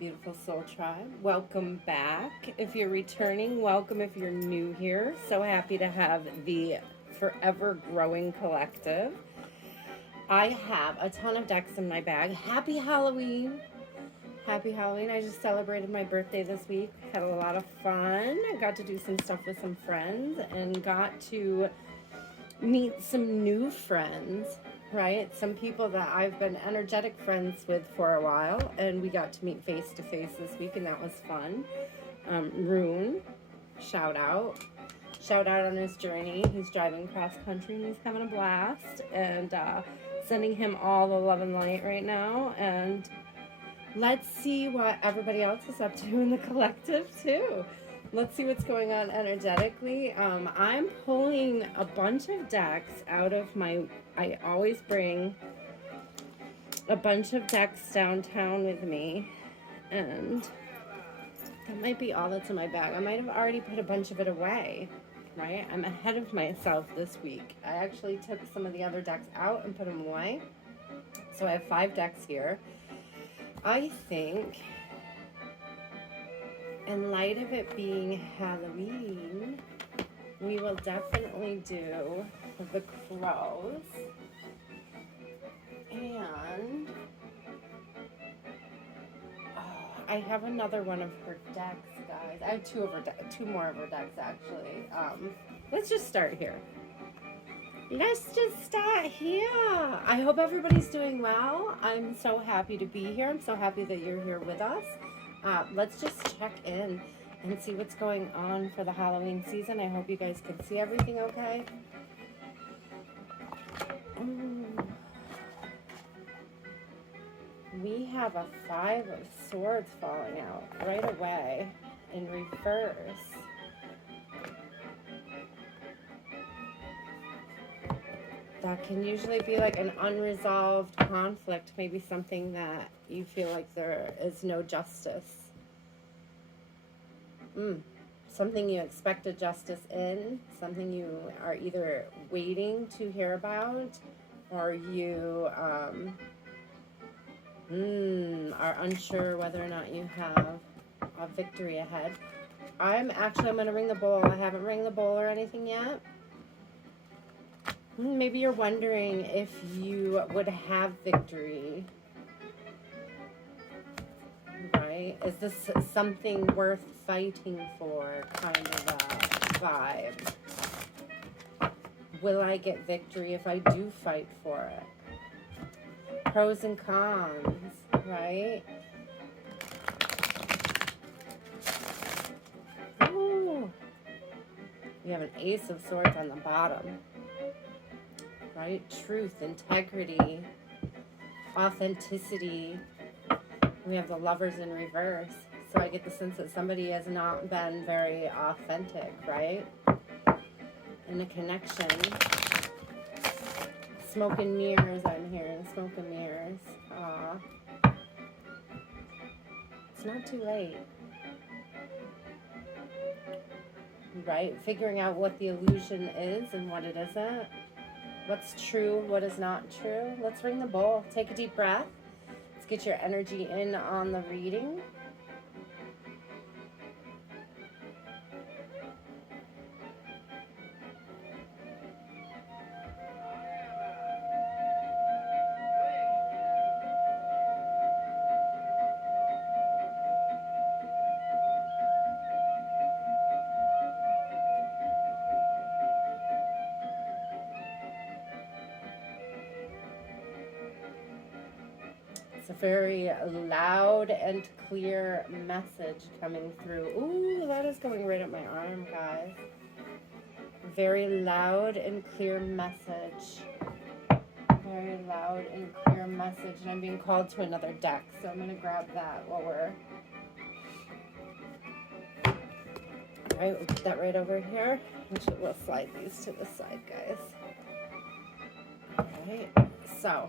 beautiful soul tribe. Welcome back. If you're returning, welcome if you're new here. So happy to have the Forever Growing Collective. I have a ton of decks in my bag. Happy Halloween. Happy Halloween. I just celebrated my birthday this week. Had a lot of fun. I got to do some stuff with some friends and got to meet some new friends, right? Some people that I've been energetic friends with for a while, and we got to meet face to face this week, and that was fun. Rune, shout out on his journey. He's driving cross country and he's having a blast, and sending him all the love and light right now. And let's see what everybody else is up to in the collective too. Let's see what's going on energetically. I'm pulling a bunch of decks out of I always bring a bunch of decks downtown with me, and that might be all that's in my bag. I might have already put a bunch of it away, right? I'm ahead of myself this week. I actually took some of the other decks out and put them away. So I have 5 decks here. I think, in light of it being Halloween, we will definitely do the crows. And I have another one of her decks, guys. I have two more of her decks actually. Let's just start here. I hope everybody's doing well. I'm so happy to be here. I'm so happy that you're here with us. Let's just check in and see what's going on for the Halloween season. I hope you guys can see everything okay. We have a 5 of Swords falling out right away in reverse. That can usually be like an unresolved conflict, maybe something that you feel like there is no justice. Something you expected justice in, something you are either waiting to hear about, or you are unsure whether or not you have a victory ahead. I'm going to ring the bowl. I haven't rang the bowl or anything yet. Maybe you're wondering if you would have victory, right? Is this something worth fighting for, kind of a vibe? Will I get victory if I do fight for it? Pros and cons, right? Ooh. We have an Ace of Swords on the bottom. Right? Truth, integrity, authenticity. We have the Lovers in reverse. So I get the sense that somebody has not been very authentic, right? In a connection. Smoke and mirrors, I'm hearing. Smoke and mirrors. It's not too late. Right? Figuring out what the illusion is and what it isn't. What's true, what is not true. Let's ring the bowl. Take a deep breath. Let's get your energy in on the reading. A very loud and clear message coming through. Ooh, that is going right up my arm, guys. Very loud and clear message. Very loud and clear message. And I'm being called to another deck, so I'm going to grab that while we're... Alright, we'll put that right over here. We'll slide these to the side, guys. Alright, so...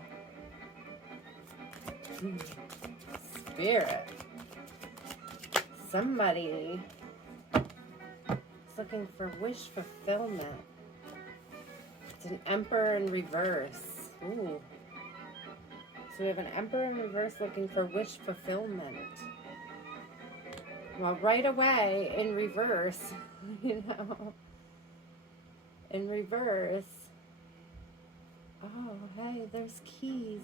Spirit. Somebody is looking for wish fulfillment. It's an Emperor in reverse. Ooh. So we have an Emperor in reverse looking for wish fulfillment. Well, right away in reverse, you know, in reverse. Oh, hey, there's keys.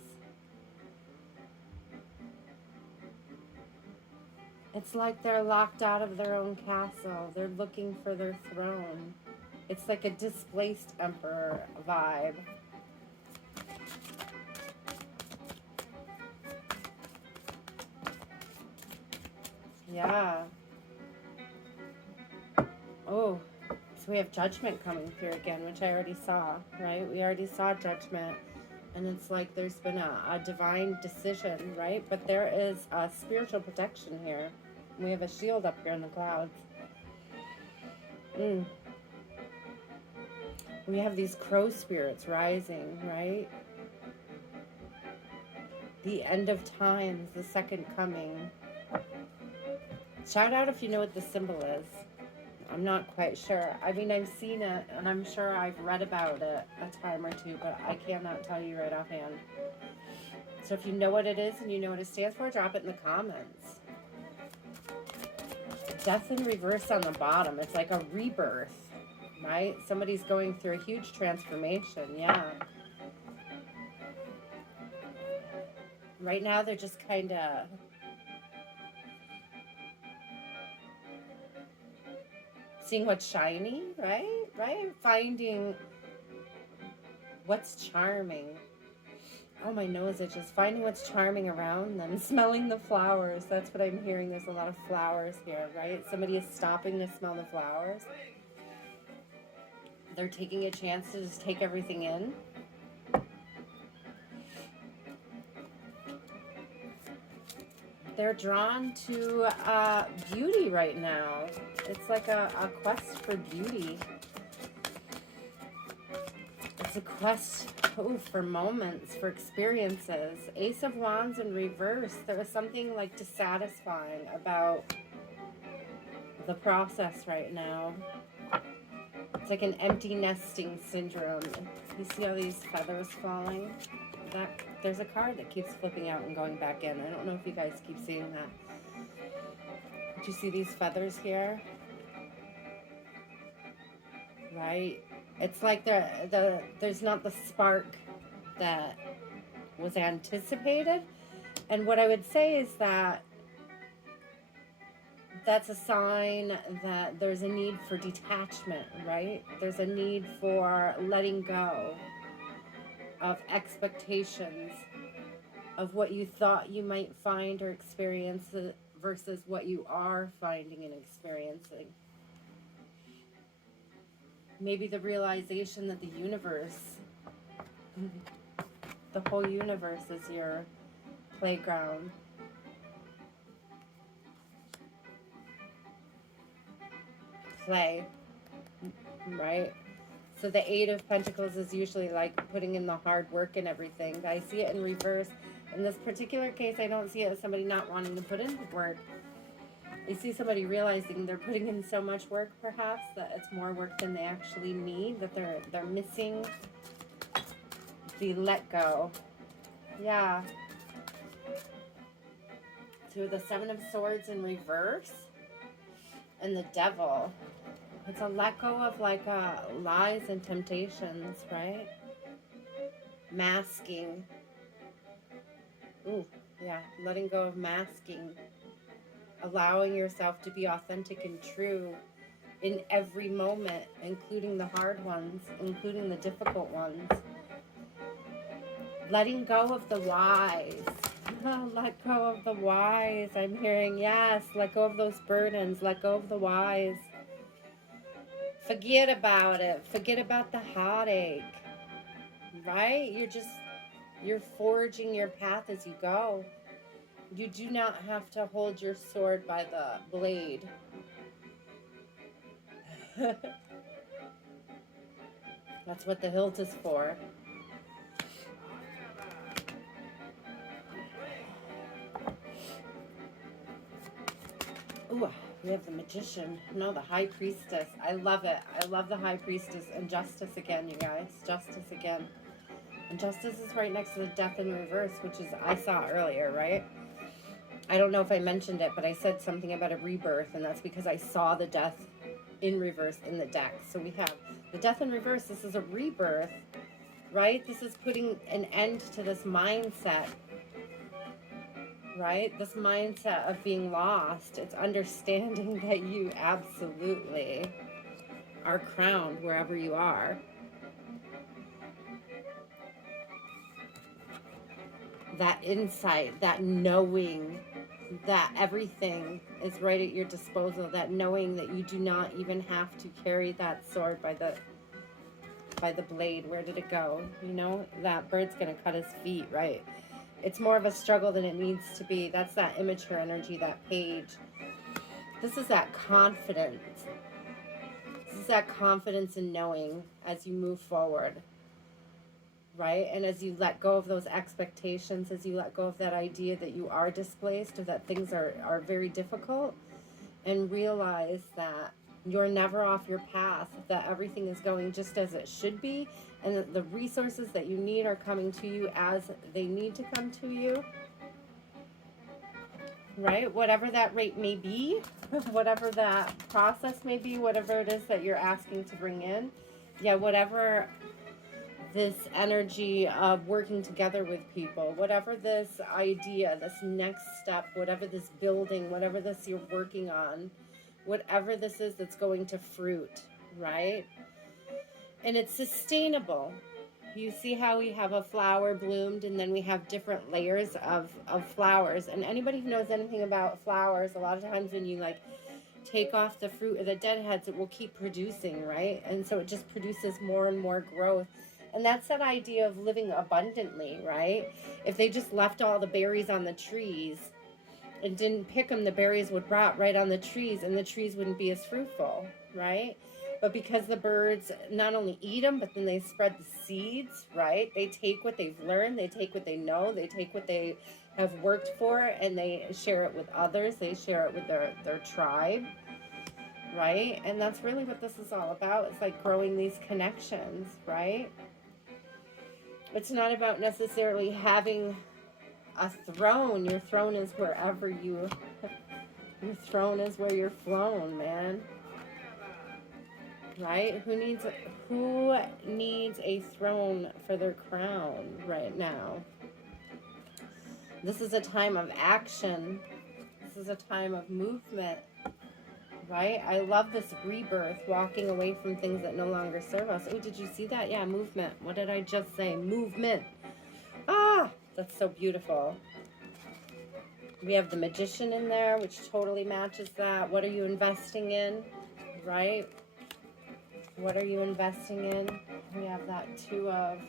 It's like they're locked out of their own castle. They're looking for their throne. It's like a displaced emperor vibe. Yeah. Oh, so we have judgment coming through again, which I already saw, right? We already saw judgment. And it's like there's been a divine decision, right? But there is a spiritual protection here. We have a shield up here in the clouds. We have these crow spirits rising, right? The end of times, the second coming. Shout out if you know what the symbol is. I'm not quite sure. I mean, I've seen it, and I'm sure I've read about it a time or two, but I cannot tell you right offhand. So if you know what it is and you know what it stands for, drop it in the comments. Death in reverse on the bottom. It's like a rebirth, right? Somebody's going through a huge transformation, yeah. Right now, they're just kind of... seeing what's shiny, right? Right? Finding what's charming. Oh, my nose itches. Finding what's charming around them. Smelling the flowers. That's what I'm hearing. There's a lot of flowers here, right? Somebody is stopping to smell the flowers. They're taking a chance to just take everything in. They're drawn to beauty right now. It's like a quest for beauty. It's a quest for moments, for experiences. Ace of Wands in reverse. There was something like dissatisfying about the process right now. It's like an empty nesting syndrome. You see all these feathers falling? There's a card that keeps flipping out and going back in. I don't know if you guys keep seeing that. Do you see these feathers here? Right? It's like there's not the spark that was anticipated. And what I would say is that that's a sign that there's a need for detachment, right? There's a need for letting go of expectations of what you thought you might find or experience versus what you are finding and experiencing. Maybe the realization that the universe, the whole universe is your playground. Play, right? So the Eight of Pentacles is usually like putting in the hard work and everything. I see it in reverse. In this particular case, I don't see it as somebody not wanting to put in work. I see somebody realizing they're putting in so much work, perhaps, that it's more work than they actually need, that they're missing the let go. Yeah. So the Seven of Swords in reverse and the Devil. It's a let go of like lies and temptations, right? Masking. Ooh, yeah, letting go of masking. Allowing yourself to be authentic and true in every moment, including the hard ones, including the difficult ones. Letting go of the whys. Let go of the whys. I'm hearing, yes, let go of those burdens. Let go of the whys. Forget about it. Forget about the heartache. Right? You're forging your path as you go. You do not have to hold your sword by the blade. That's what the hilt is for. Ooh, we have the Magician. No, the High Priestess. I love it. I love the High Priestess. And Justice again, you guys. Justice again. And Justice is right next to the Death in reverse, which is I saw earlier, right? I don't know if I mentioned it, but I said something about a rebirth, and that's because I saw the death in reverse in the deck. So we have the death in reverse. This is a rebirth, right? This is putting an end to this mindset, right? This mindset of being lost. It's understanding that you absolutely are crowned wherever you are. That insight, that knowing that everything is right at your disposal, that knowing that you do not even have to carry that sword by the blade. Where did it go? You know, that bird's gonna cut his feet, right? It's more of a struggle than it needs to be. That's that immature energy, that page. This is that confidence. This is that confidence in knowing as you move forward, right? And as you let go of those expectations, as you let go of that idea that you are displaced or that things are very difficult, and realize that you're never off your path, that everything is going just as it should be, and that the resources that you need are coming to you as they need to come to you, right? Whatever that rate may be, whatever that process may be, whatever it is that you're asking to bring in, yeah, whatever this energy of working together with people, whatever this idea, this next step, whatever this building, whatever this you're working on, whatever this is that's going to fruit, right? And it's sustainable. You see how we have a flower bloomed and then we have different layers of flowers. And anybody who knows anything about flowers, a lot of times when you like take off the fruit or the deadheads, it will keep producing, right? And so it just produces more and more growth. And that's that idea of living abundantly, right? If they just left all the berries on the trees and didn't pick them, the berries would rot right on the trees and the trees wouldn't be as fruitful, right? But because the birds not only eat them, but then they spread the seeds, right? They take what they've learned, they take what they know, they take what they have worked for, and they share it with others, they share it with their tribe, right? And that's really what this is all about. It's like growing these connections, right? It's not about necessarily having a throne. Your throne is wherever your throne is where you're flown, man. Right? Who needs a throne for their crown right now? This is a time of action. This is a time of movement. Right? I love this rebirth, walking away from things that no longer serve us. Oh, did you see that? Yeah, movement. What did I just say? Movement. Ah, that's so beautiful. We have the Magician in there, which totally matches that. What are you investing in? Right? What are you investing in? We have that Two of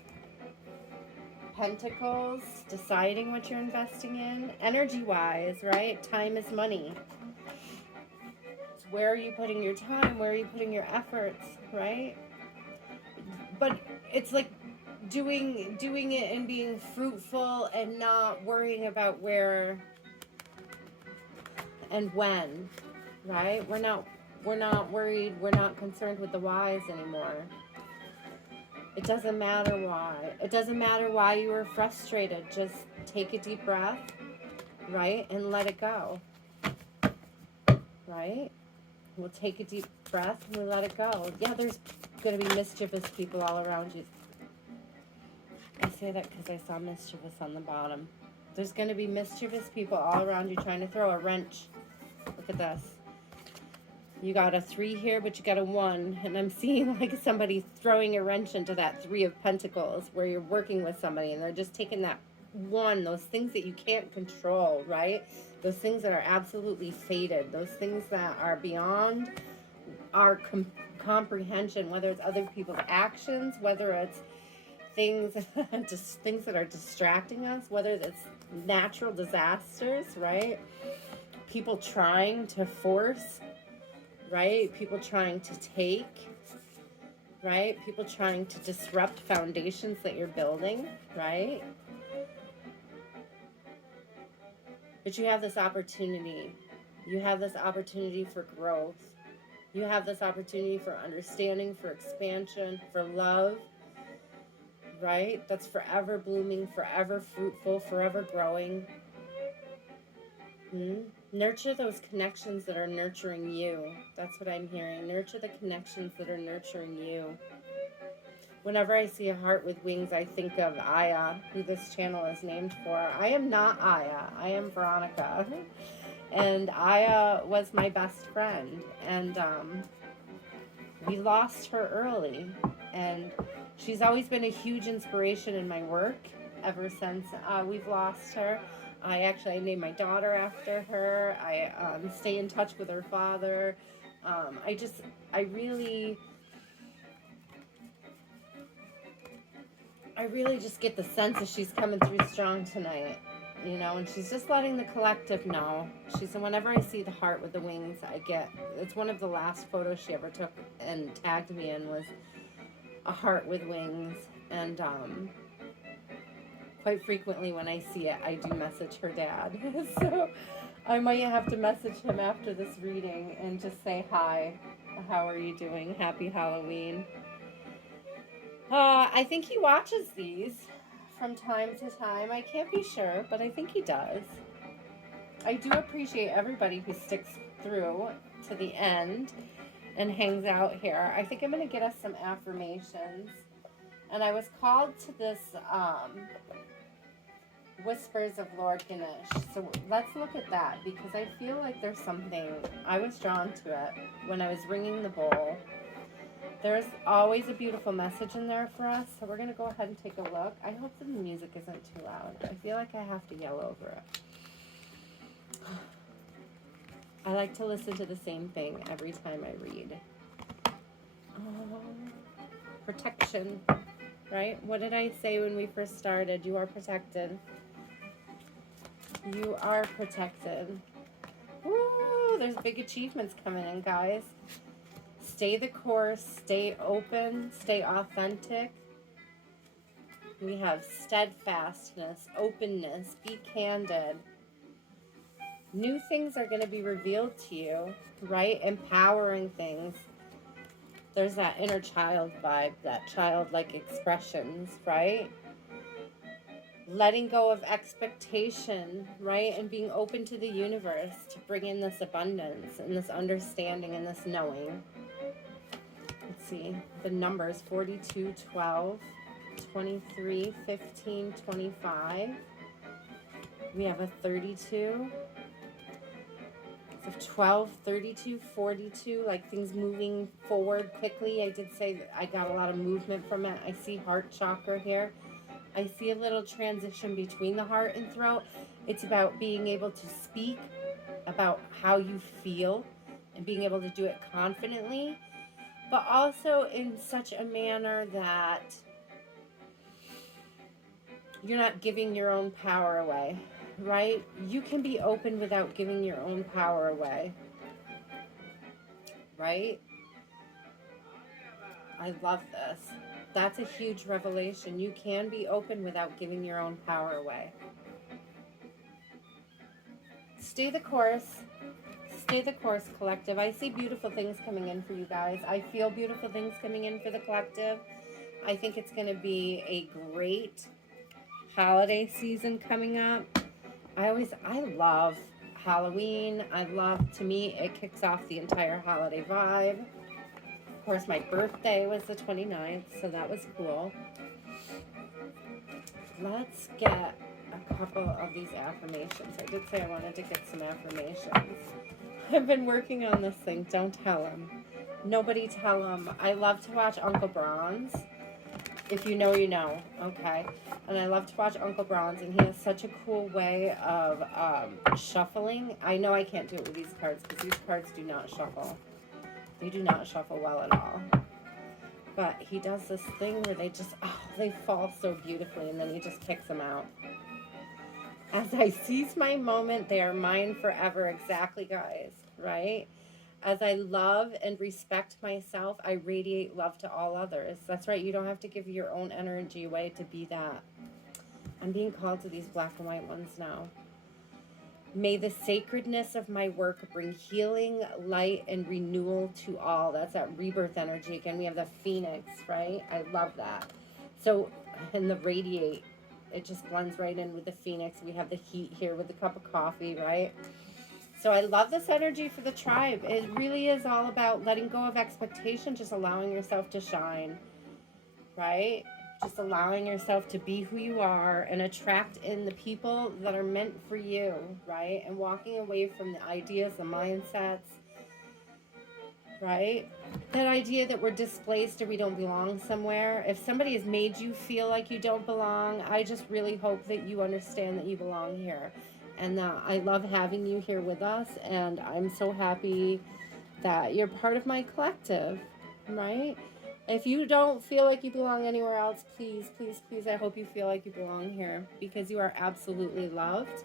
Pentacles, deciding what you're investing in. Energy-wise, right? Time is money. Where are you putting your time? Where are you putting your efforts, right? But it's like doing it and being fruitful and not worrying about where and when, right? We're not worried, we're not concerned with the whys anymore. It doesn't matter why. It doesn't matter why you were frustrated. Just take a deep breath, right? And let it go, right? We'll take a deep breath and we let it go. Yeah, there's going to be mischievous people all around you. I say that because I saw mischievous on the bottom. There's going to be mischievous people all around you trying to throw a wrench. Look at this. You got a 3 here, but you got a 1. And I'm seeing like somebody throwing a wrench into that 3 of Pentacles where you're working with somebody and they're just taking that 1, those things that you can't control, right? Those things that are absolutely fated, those things that are beyond our comprehension, whether it's other people's actions, whether it's things, just things that are distracting us, whether it's natural disasters, right? People trying to force, right? People trying to take, right? People trying to disrupt foundations that you're building, right? But you have this opportunity. You have this opportunity for growth. You have this opportunity for understanding, for expansion, for love, right? That's forever blooming, forever fruitful, forever growing. Nurture those connections that are nurturing you. That's what I'm hearing. Nurture the connections that are nurturing you. Whenever I see a heart with wings, I think of Aya, who this channel is named for. I am not Aya. I am Veronica. And Aya was my best friend. And we lost her early. And she's always been a huge inspiration in my work ever since we've lost her. I named my daughter after her. I stay in touch with her father. I really just get the sense that she's coming through strong tonight, and she's just letting the collective know. Whenever I see the heart with the wings, it's one of the last photos she ever took and tagged me in was a heart with wings. And quite frequently when I see it, I do message her dad. So I might have to message him after this reading and just say, hi, how are you doing? Happy Halloween. I think he watches these from time to time. I can't be sure, but I think he does. I do appreciate everybody who sticks through to the end and hangs out here. I think I'm going to get us some affirmations. And I was called to this Whispers of Lord Ganesh. So let's look at that, because I feel like there's something, I was drawn to it when I was ringing the bowl. There's always a beautiful message in there for us. So we're going to go ahead and take a look. I hope that the music isn't too loud. I feel like I have to yell over it. I like to listen to the same thing every time I read. Protection, right? What did I say when we first started? You are protected. You are protected. Woo! There's big achievements coming in, guys. Stay the course. Stay open. Stay authentic. We have steadfastness, openness. Be candid. New things are going to be revealed to you, right? Empowering things. There's that inner child vibe, that childlike expressions, right? Letting go of expectation, right? And being open to the universe to bring in this abundance and this understanding and this knowing. Let's see, the numbers 42, 12, 23, 15, 25. We have a 32. So 12, 32, 42, like things moving forward quickly. I did say that I got a lot of movement from it. I see heart chakra here. I see a little transition between the heart and throat. It's about being able to speak about how you feel and being able to do it confidently, but also in such a manner that you're not giving your own power away, right? You can be open without giving your own power away, right? I love this. That's a huge revelation. You can be open without giving your own power away. Stay the course. Stay the course, collective. I see beautiful things coming in for you guys. I feel beautiful things coming in for the collective. I think it's going to be a great holiday season coming up. I love Halloween. To me, it kicks off the entire holiday vibe. Of course, my birthday was the 29th, so that was cool. Let's get a couple of these affirmations. I did say I wanted to get some affirmations. I've been working on this thing. Don't tell him. Nobody tell him. I love to watch Uncle Bronze. If you know, you know. Okay. And I love to watch Uncle Bronze, and he has such a cool way of shuffling. I know I can't do it with these cards because these cards do not shuffle. They do not shuffle well at all. But he does this thing where they fall so beautifully, and then he just kicks them out. As I seize my moment, they are mine forever. Exactly, guys, right? As I love and respect myself, I radiate love to all others. That's right. You don't have to give your own energy away to be that. I'm being called to these black and white ones now. May the sacredness of my work bring healing, light, and renewal to all. That's that rebirth energy. Again, we have the phoenix, right? I love that. So, and the radiate, it just blends right in with the phoenix. We have the heat here with the cup of coffee, right? So I love this energy for the tribe. It really is all about letting go of expectation, just allowing yourself to shine, right? Just allowing yourself to be who you are and attract in the people that are meant for you, right? And walking away from the ideas, the mindsets, right? That idea that we're displaced or we don't belong somewhere. If somebody has made you feel like you don't belong, I just really hope that you understand that you belong here. And I love having you here with us. And I'm so happy that you're part of my collective, right? If you don't feel like you belong anywhere else, please, please, please, I hope you feel like you belong here because you are absolutely loved.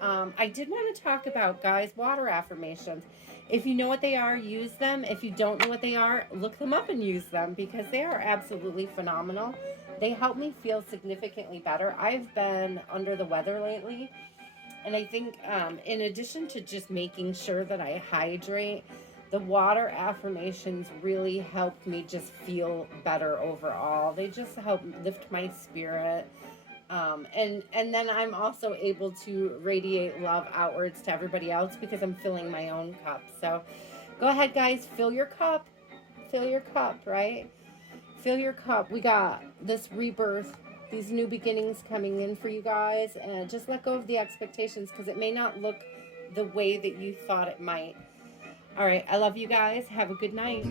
I did want to talk about, guys, water affirmations. If you know what they are, use them. If you don't know what they are, look them up and use them because they are absolutely phenomenal. They help me feel significantly better. I've been under the weather lately, and I think in addition to just making sure that I hydrate, the water affirmations really helped me just feel better overall. They just help lift my spirit. And then I'm also able to radiate love outwards to everybody else because I'm filling my own cup. So go ahead, guys, fill your cup. Fill your cup, right? Fill your cup. We got this rebirth, these new beginnings coming in for you guys. And just let go of the expectations because it may not look the way that you thought it might. All right. I love you guys. Have a good night.